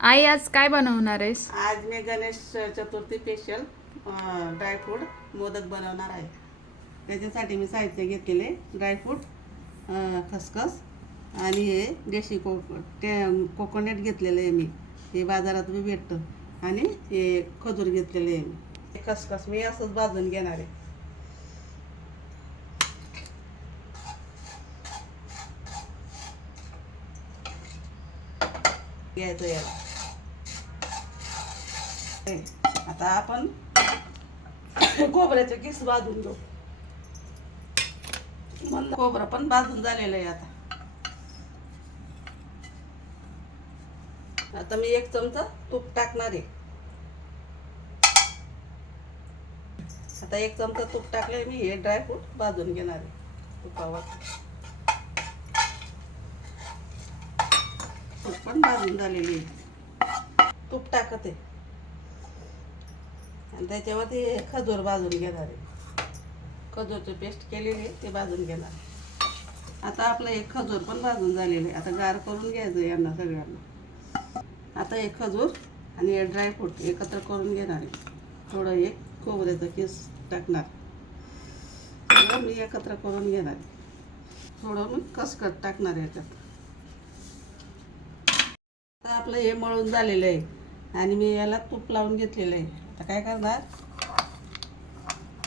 आई आज काय बनवणार आहेस? आज मी गणेश चतुर्थी स्पेशल ड्रायफ्रूट मोदक बनवणार आहे. त्याच्यासाठी मी साहित्य घेतलेले ड्रायफ्रूट, खसखस आणि हे देशी कोकोनट घेतलेलं आहे मी. हे बाजारात मी भेटतं. आणि हे खजूर घेतलेले आहे मी. खसखस मी असंच भाजून घेणार आहे. घ्यायचं याला. आता आपण खोबऱ्याचे किस भाजून घेऊ. मग खोबरं पण भाजून झालेलं आहे. आता मी 1 चमचा तूप टाकणार आहे. आता 1 चमचा तूप टाकले मी. हे ड्रायफ्रूट भाजून घेणार आहे तुपावर. तूप पण भाजून झालेली आहे. तूप टाकत आहे आणि त्याच्यावरती खजूर भाजून घेणार आहे. खजूरची पेस्ट केलेली आहे ते भाजून घेणार. आता आपलं एक खजूर पण भाजून झालेलं आहे. आता गार करून घ्यायचं यांना सगळ्यांना. आता एक खजूर आणि हे ड्रायफ्रूट एकत्र करून घेणार आहे. थोडं एक खोबऱ्याचं किस टाकणार. सगळं मी एकत्र करून घेणार आहे. थोडं मी खसखस टाकणार आहे याच्यात. आता आपलं हे मळून झालेलं आहे आणि मी याला तूप लावून घेतलेलं आहे. आता काय करणार,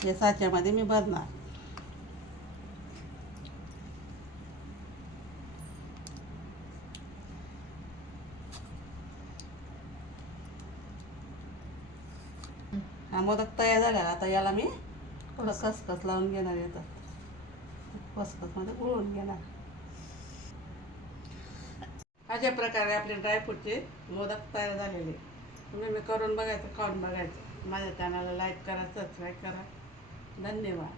या साच्यामध्ये मी भरणार. हा मोदक तयार झाला. आता याला मी थोडं खसखस लावून घेणार. येतात खसखसमध्ये गुळून घेणार. अशा प्रकारे आपले ड्रायफ्रूटचे मोदक तयार झालेले. तुम्ही करून बघायचं, खाऊन बघायचं. माझ्या चॅनलला लाईक करा, सबस्क्राईब करा. धन्यवाद.